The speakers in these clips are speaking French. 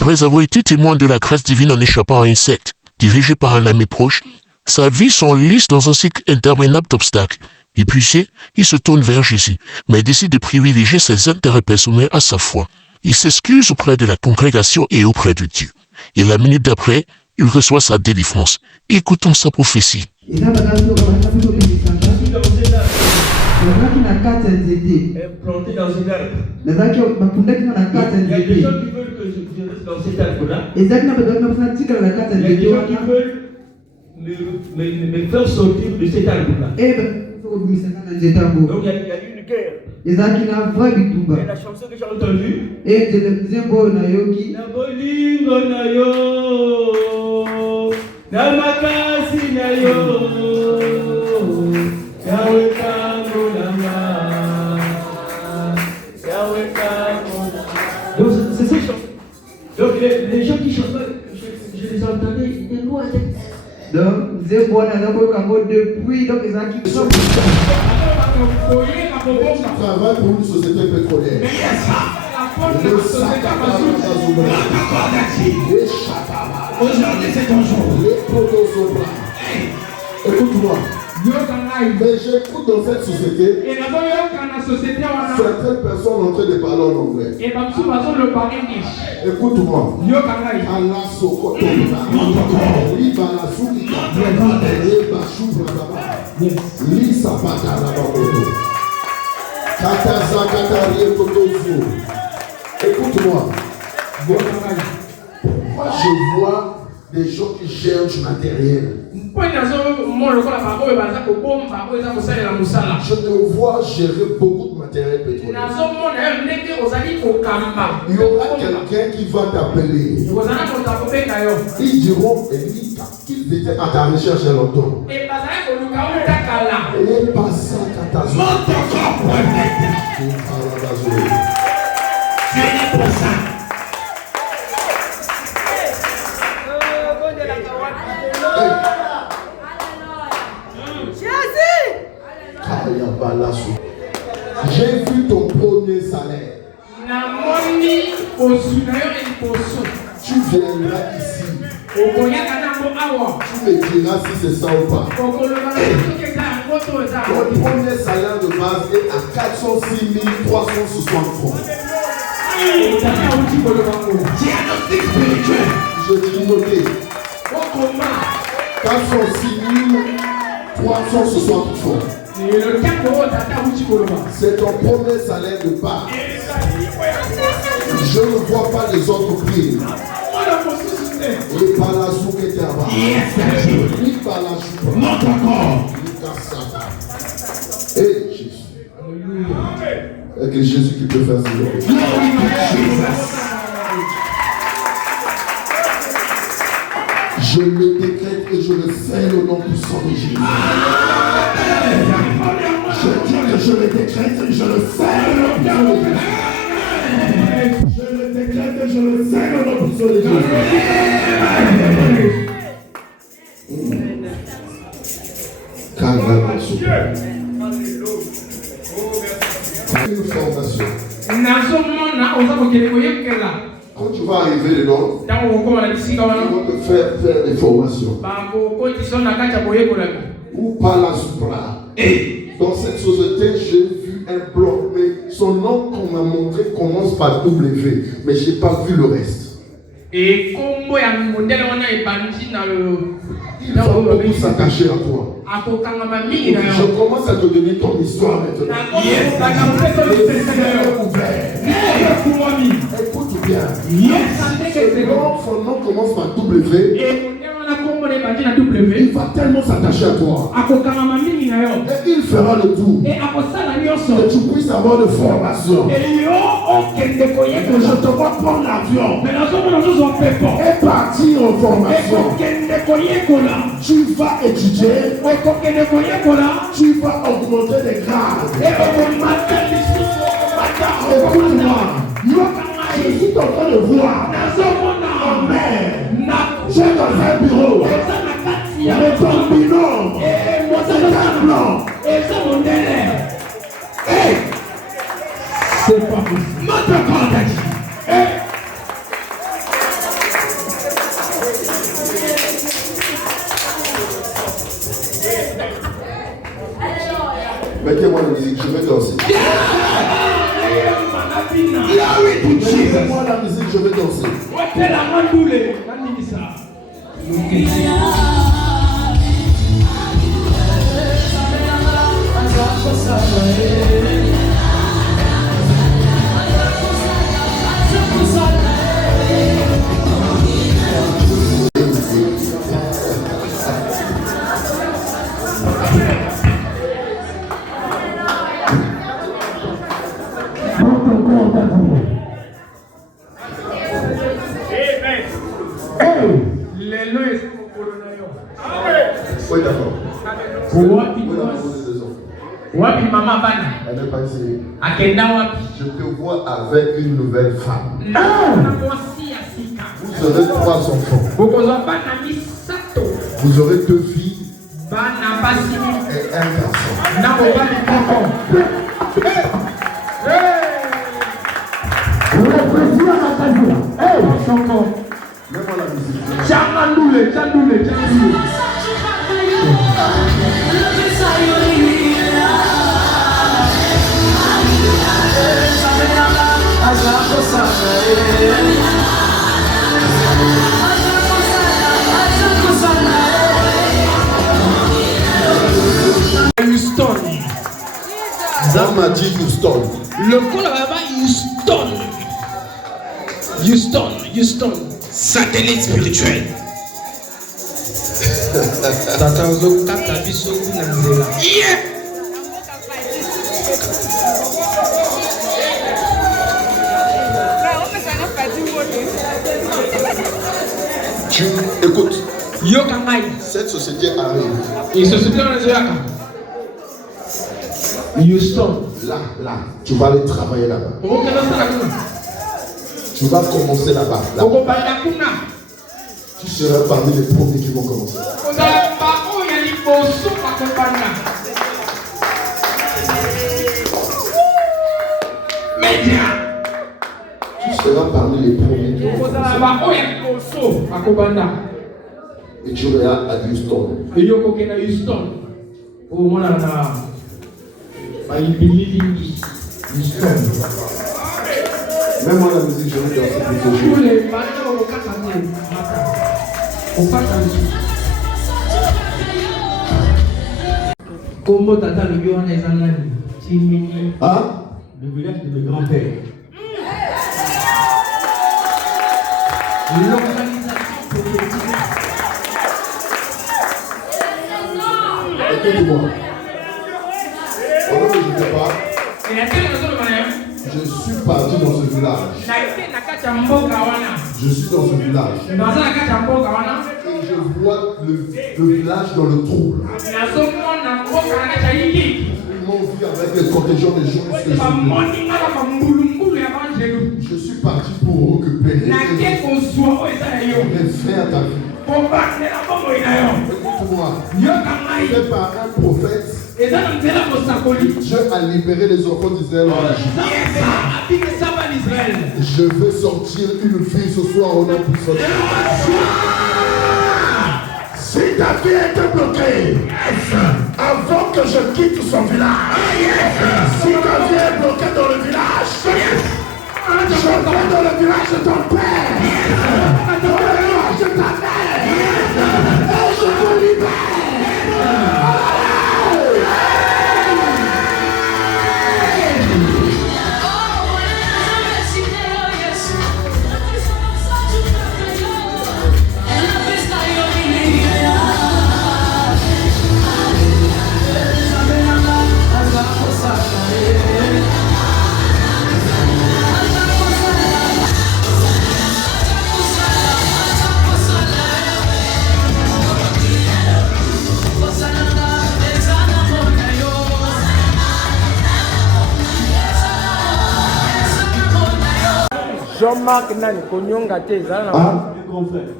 Après avoir été témoin de la grâce divine en échappant à un secte, dirigé par un ami proche, sa vie s'enlise dans un cycle interminable d'obstacles. Épuisé, il se tourne vers Jésus, mais décide de privilégier ses intérêts personnels à sa foi. Il s'excuse auprès de la congrégation et auprès de Dieu. Et la minute d'après, il reçoit sa délivrance. Écoutons sa prophétie. Implanté dans une arbre. Il y a des gens qui veulent que je reste dans cet arbre-là. Il y a des gens qui veulent me faire sortir de cet arbre-là. Donc il y a eu une guerre. Et la chanson que j'ai entendue, na bolingo na yo, na makasi na yo, yawe kango langa, yawe kango langa. Donc c'est ces chansons. Donc les gens qui chantent, je les entendais, ils étaient loin. Donc depuis donc les gens qui sont travaille pour une société pétrolière. Aujourd'hui c'est ton jour. Écoute-moi. Mais j'écoute dans cette société certaines personnes en train de parler en anglais. Écoute-moi. Allah Sokotomba. Libala Soukika. Eba Choubradaba. Lisa Bakarabakoto. Kataza Katarie Kotozo. Écoute-moi. Moi je vois des gens qui gèrent du matériel. Je te vois gérer beaucoup de matériel pétrolier. Il y aura quelqu'un qui va t'appeler. Ils diront qu'ils étaient à ta recherche longtemps. Et pas ça, Tu es pour ça. J'ai vu ton premier salaire. Tu viendras ici. Tu me diras si c'est ça ou pas. Ton premier salaire de base est à 406 360 francs. Diagnostic spirituel. Je t'ai noté. 406 360 francs. C'est ton premier salaire de base. Je ne vois pas les autres prix. Et par la soupe et terre. Et par la soupe. Monte encore. Et Jésus. Et que Jésus qui peut faire ça. Je le décrète et je le scelle au nom puissant de Jésus. Je dis que je le décrète et je le scelle au nom puissant de Jésus. Je le décrète et je le scelle au nom puissant de Jésus. Une formation. Quand tu vas arriver dedans, ils vont te faire des formations. Ou par la supra. Et dans cette société, j'ai vu un bloc, mais son nom qu'on m'a montré commence par W, mais je n'ai pas vu le reste. Et comment il y a un modèle on a ébandi dans le. Il va beaucoup s'attacher à toi. Je commence à te donner ton histoire maintenant. Écoute bien. Son nom commence par W. Il va tellement s'attacher à toi. Et il fera le tout. Que tu puisses avoir de formation. Et je te vois prendre l'avion. Et partir en formation. Tu vas étudier. Tu vas augmenter des grades. Écoute-moi. Je suis en train de voir. Amen. J'ai dans un bureau. Mais ton binôme. C'est un blanc. C'est pas possible. Mettez-moi la musique, je vais danser. Mettez-moi la musique, je vais danser. Oui, d'accord. Wapi mama bana? Elle n'est pas ici. Akenda wapi? Je te vois avec une nouvelle femme. Vous aurez 3 enfants. Vous aurez 2 filles et un garçon. Mets-moi la musique. Houston. Ça m'a dit Houston. Le coup là-bas, Houston. Satellite spirituel. Yeah. Tu écoutes. Cette société arrive. Houston. Là, tu vas aller travailler là-bas. Tu vas commencer là-bas. Tu seras parmi les premiers qui vont commencer. Tu seras parmi les premiers qui vont commencer. Et tu iras à Houston. Même moi la musique, je vais danser pour ce jour. Comment tata le lion les années? Ah? Le village de mes grands-pères. L'organisation prophétique. Écoute-moi. Pendant que je te parle, je suis parti dans ce village. Je suis dans ce village. Et je vois le village dans le trouble. Ils m'ont vu avec les contingents des jours que je suis parti pour récupérer les frères ta vie. Écoute-moi. Fait par un prophète, Dieu a libéré les enfants d'Israël en Égypte. Je veux sortir une fille ce soir au nom puissant. Si ta vie est bloquée, avant que je quitte son village, si ta vie est bloquée dans le village, je vais dans le village de ton père, dans le village de ta mère, et je te libère. Jean-Marc Nani, Konyonga Teza, grand frère.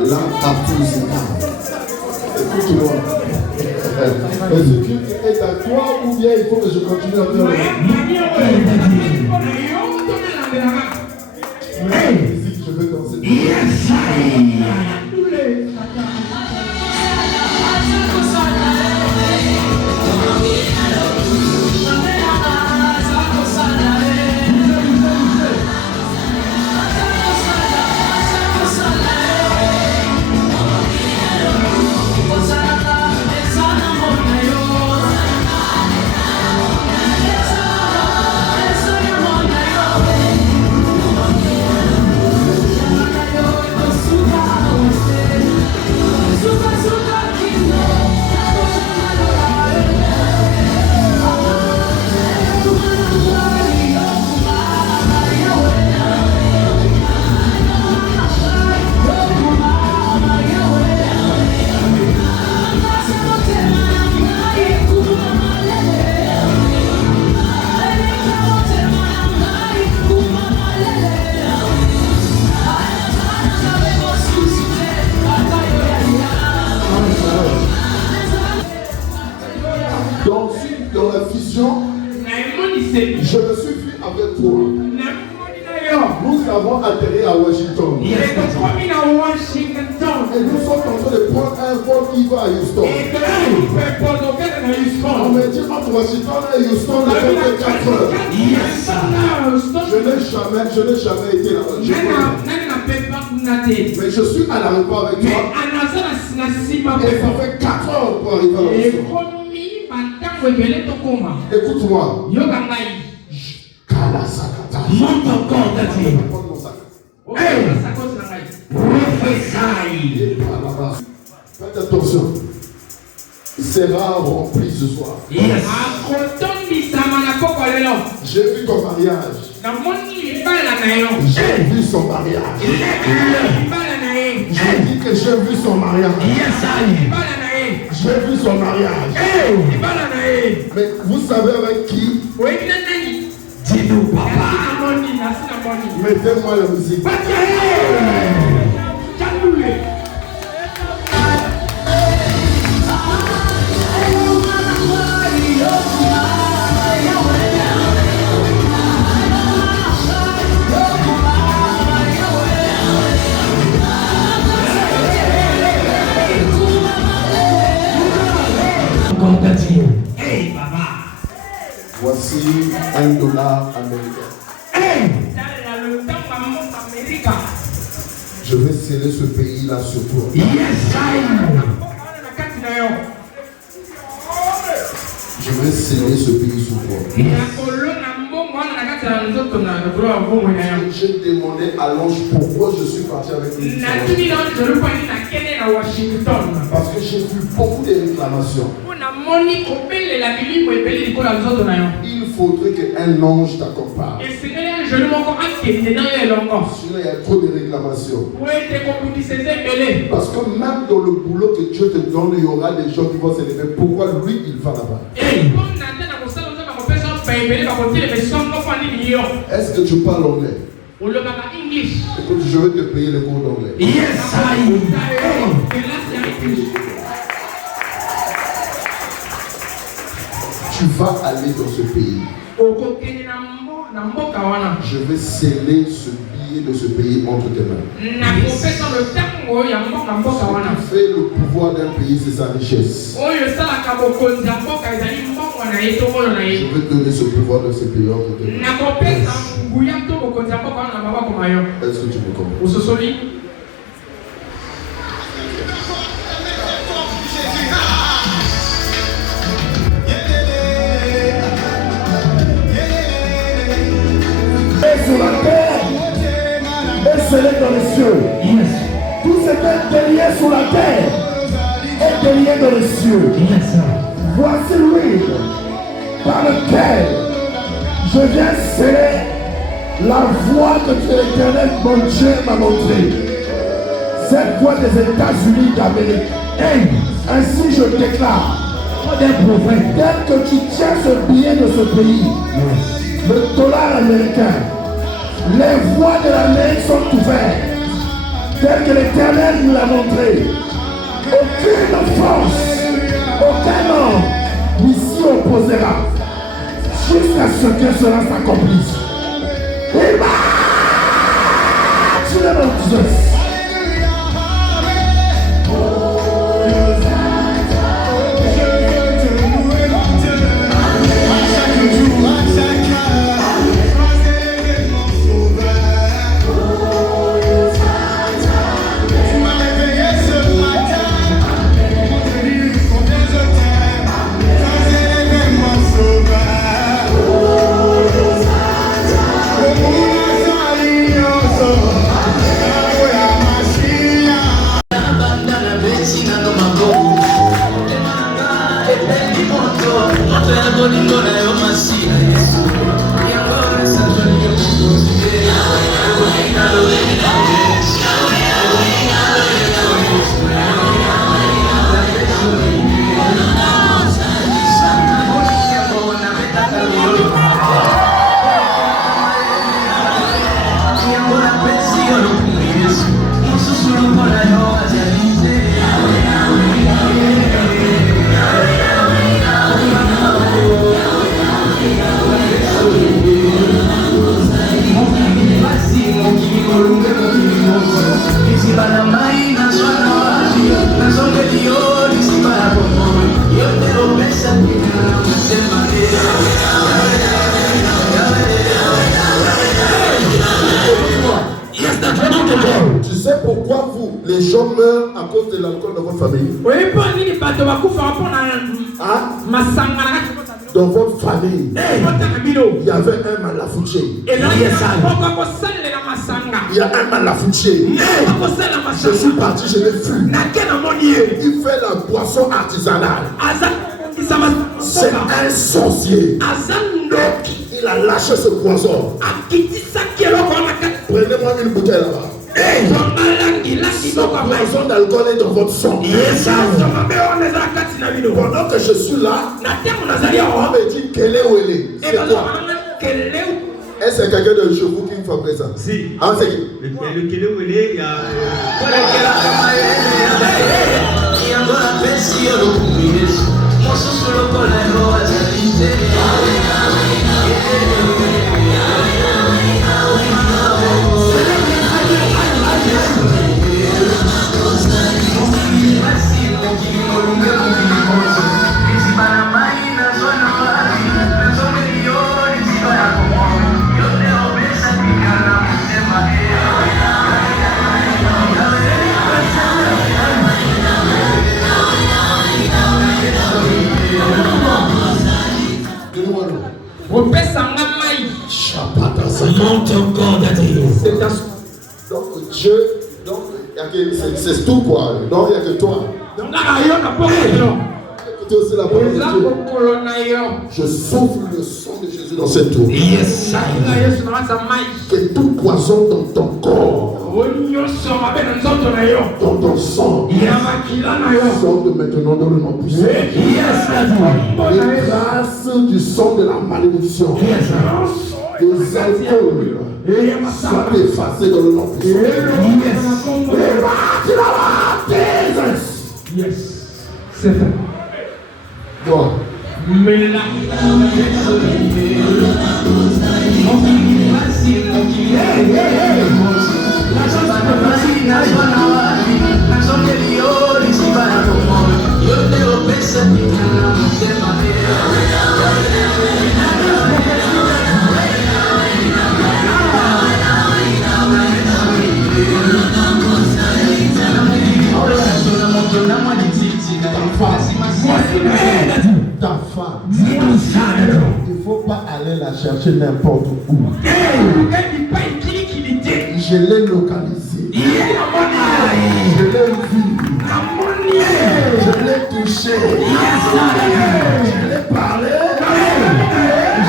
Là, partout, c'est là. Écoute-moi. Est-ce que est à toi ou bien il faut que je continue à faire le... Yes, Dans la vision, je me suis vu avec toi. Nous avons atterri à Washington. Et nous sommes en train de prendre un vol qui va à Houston. On me dit entre Washington et Houston, il faut faire 4 heures. Je n'ai jamais été là-bas. Mais je suis à l'aéroport avec toi. Et ça fait 4 heures pour arriver à Houston. Écoute-moi. monte encore, Daddy. Faites attention. C'est rare rempli ce soir. Yes. J'ai vu ton mariage. J'ai vu son mariage. J'ai dit que j'ai vu son mariage. J'ai vu son mariage. Mais vous savez avec qui? Dis-nous, papa. Mettez-moi la musique. Hey, papa. Voici $1 américain. Hey. Je vais sceller ce pays-là sur toi. Yes, Je vais sceller ce pays sur toi. J'ai demandé à l'ange pourquoi je suis parti avec lui. Parce que j'ai vu beaucoup de réclamations. Il faudrait qu'un ange t'accompagne. Sinon, il y a trop de réclamations. Parce que même dans le boulot que Dieu te donne, il y aura des gens qui vont s'élever. Pourquoi lui, il va là-bas? Est-ce que tu parles anglais? Écoute, je vais te payer le cours d'anglais. yes, Tu vas aller dans ce pays. Je vais sceller ce billet de ce pays entre tes mains. Ce qui fait le pouvoir d'un pays, c'est sa richesse. Je vais donner ce pouvoir de ce pays entre tes mains. Est-ce que tu me comprends? sur la terre est scellé dans les cieux. Yes. Tout ce qui est délié sur la terre est délié dans les cieux. Yes. Voici l'huile par lequel je viens sceller la voie que l'Éternel, mon Dieu, m'a montrée. Cette voie des États-Unis d'Amérique. Ainsi je déclare, tel que tu tiens ce billet de ce pays, le dollar américain, les voies de l'Amérique sont ouvertes, tel que l'Éternel nous l'a montré. Aucune force, aucun homme ici opposera jusqu'à ce que cela s'accomplisse. Il marche le name of Jesus. Tu sais pourquoi vous, les gens meurent à cause de l'alcool dans votre famille? Hein? Dans votre famille, il y avait un malafouché. Il y a un malafouché. Je suis parti, je l'ai vu. Il fait la boisson artisanale. C'est un sorcier. Il a lâché ce poison. Prenez-moi une bouteille là-bas. Ce poison d'alcool est dans votre sang. Pendant que je suis là, on me dit quelle est où elle est. C'est quoi? Est-ce que c'est quelqu'un de chez vous qui me fait ça? Si. Ah, c'est qui? Le quelle est où elle est, il y a... Donc Dieu, c'est tout quoi. Non, il n'y a que toi. Écoutez aussi la parole de Dieu. Je souffle le sang de Jésus dans cette eau. Yes, que tout poison dans ton corps, dans ton sang, sort de maintenant dans le nom puissant. Les traces du sang de la malédiction, des alcools, soient effacés dans le nom puissant. Yes. C'est fait. Toi. Ta femme, il ne faut pas aller la chercher n'importe où. Je l'ai localisée. Je l'ai vue. Je l'ai touchée. Je l'ai parlé.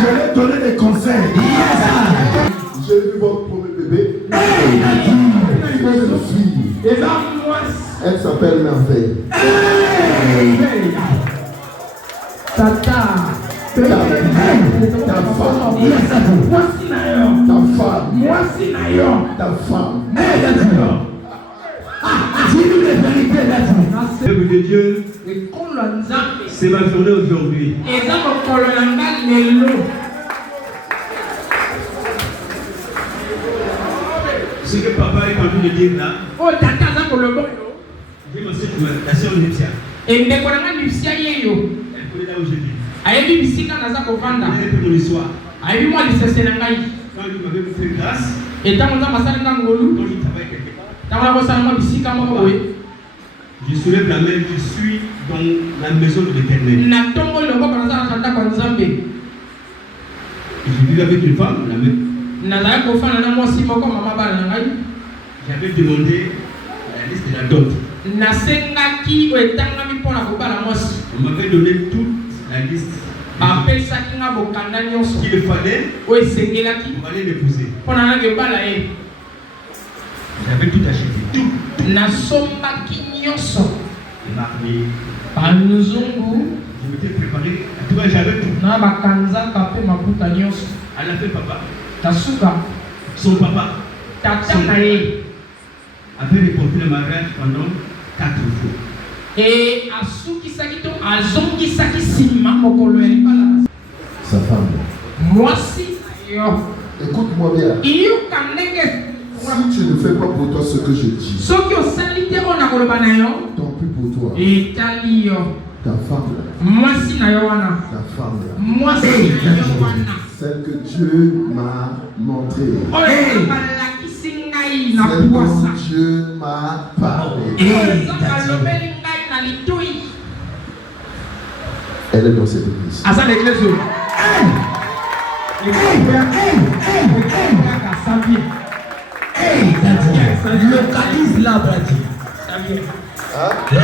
Je l'ai donné des conseils. J'ai vu votre premier bébé. Une fille. Elle s'appelle Merveille. Tata. Ta femme. Ta femme. L'œuvre de Dieu, c'est ma journée aujourd'hui. Ce que papa est en me dire là. Oh, tata, ça pour le bon. Je vais m'asseoir pour la sœur Nipsia. Et me connais Nipsia yo. Elle connaît là où je vis. Ayebi bisika naza kovanda. Elle peut mon histoire. Ayebi moi lisese na ngai. Quand il m'avait fait grâce. Et tant que ça m'a salé dans ngolu. Quand je travaille quelque part. Tant que ça m'a bisika moko boye. Je soulève la main, je suis dans la maison de l'Éternel. Na tongo le boko na za tanda kwa Nzambe. Je vivais avec une femme, la même. Nazaya kofana na mwasi moko mama bana na ngai. J'avais demandé la liste de la dot. Nasengaki etangami mpona kobala mwasi. On m'avait donné toute la liste. Apesaki nga bokanda nyonso. Qu'il fallait. Oyo esengelaki. On allait l'épouser. Mpona nanga ebala ye. J'avais tout acheté. Tout. Nasombaki nyonso. Marmi. Banzungu. Je m'étais préparé. En tout cas, j'avais tout. Na bakanzaka mpe mafuta nyonso. Elle a fait papa. Tasuka. Son papa. Tata na ye. Avait reporté le mariage pendant 4 jours. Et asukisaki to azongisaki nsima mokolo ya libala. Sa femme. Mwasi yo. Écoute-moi bien. Iyoka ndenge. Si tu ne fais pas pour toi ce que je dis, soki osali te oyo nakoloba na yo, tant pis pour toi. etali yo. Ta femme là. Mwasi na yo wana. Ta femme là. Mwasi na yo wana. Celle que Dieu m'a montrée. Oyo balakisi ngai na Celle puasa. dont Dieu m'a parlé. Alobeli ngai na litoi. Elle est dans cette église. Aza na église oyo. Localise là, Brady.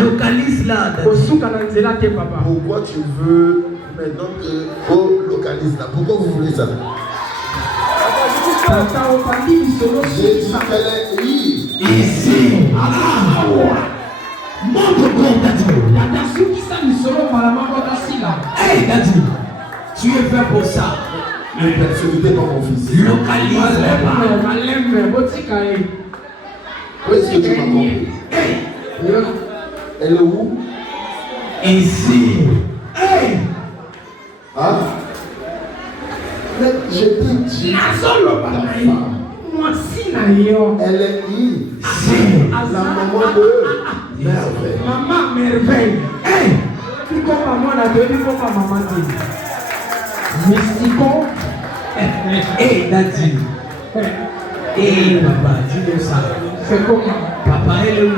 Localise là. Pourquoi tu veux maintenant que on localise là? Pourquoi vous voulez ça? J'ai dit qu'elle est ici. Montre quoi, Daddy? Hey, Daddy. Tu es fait pour ça. Une personnalité dans mon fils. Localise là. Où est-ce que tu m'as compris? Elle est où? Ici. Hey! Hein? Mais je t'ai dit, ta femme, elle est ici. La maman de merveille. Maman merveille. Hey! Mystico. Hey, Daddy. Hey, papa, dis-moi ça. C'est comment? Papa, elle est où?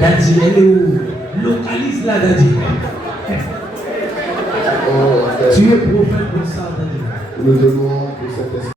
Daddy, elle est où? Localise là, Daddy. Oh, Tu es prophète pour ça, Daddy. nous devons pour cet esprit.